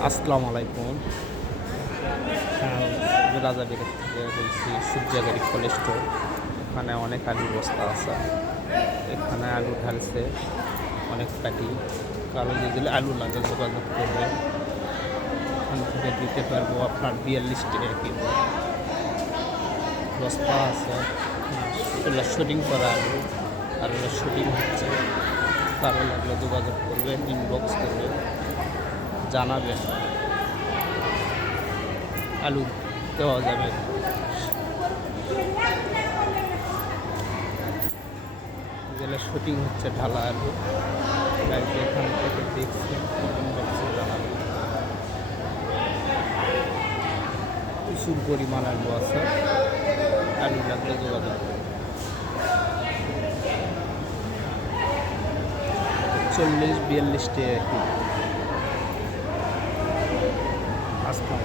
আসসালামু আলাইকুম। রাজাবির থেকে বলছি, সূর্যাগাড়ি কোল্ড স্টোর। এখানে অনেক আলুর বস্তা আছে। এখানে আলু ঢালছে অনেক প্যাটি। কারো যদি আলু লাগে যোগাযোগ করবে, এখান থেকে দিতে পারবো আপনার 42 টাকা কিলো। বস্তা আছে, এগুলো শুটিং করা আলু, আর এগুলো শুটিং হচ্ছে। কারো লাগলে যোগাযোগ করবেন, ইনবক্স করবেন, জানাবেন। আলু দেওয়া যাবে। যেগুলো শুটিং হচ্ছে ঢালা আলু, তাই এখান থেকে দেখছেন ইনবক্সে জানাবেন। প্রচুর পরিমাণ আলু আছে, আলু লাগলে যোগাযোগ করবেন। 40-42 টাকা কিলো। আসসালাম।